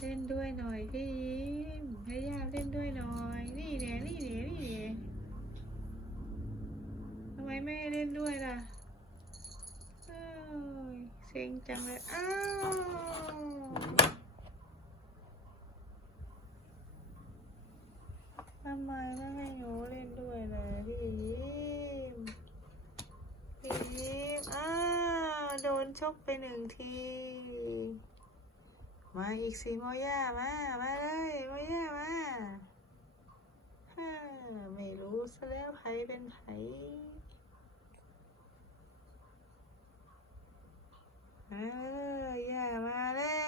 เล่นด้วยหน่อยพี่ยิ้มให้ย่าเล่นด้วยหน่อย นี่เนี่ยนี่เนี่ยนี่เนี่ยทำไมไม่เล่นด้วยล่ะอ้าวเซ็งจังเลยอ้าวทำไมไม่ให้หนูเล่นด้วยเลยพี่ยิ้มพี่ยิ้มอ้าวโดนชกไปหนึ่งที มาอีกสิโมย่ามา มาเลยโมย่ามาฮ่าไม่รู้ซะแล้วไผเป็นไผมาเลยย่ามาแล้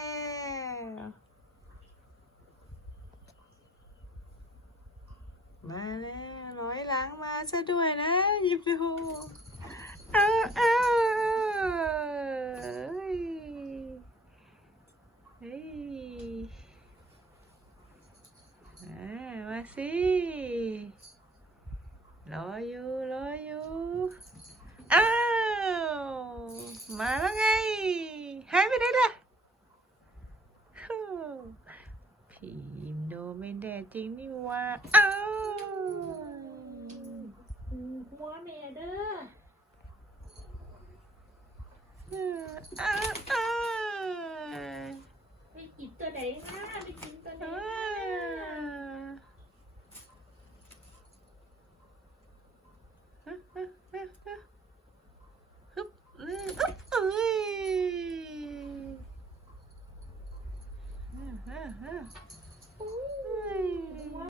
วมาแล้วร้อยหลังมาซะด้วยนะหยิบดูเอาเอาเอ้ย เฮ้ยมาสิรออยู่รออยู่อ้าวมาแล้วไงหายไปไหนล่ะฮู้พี่อิมโดไม่แด่จริงนี่ว่าอ้าว ด็กหญิงตัวนี้ฮึบเลยเอ้ยฮ่าฮ่าฮ่า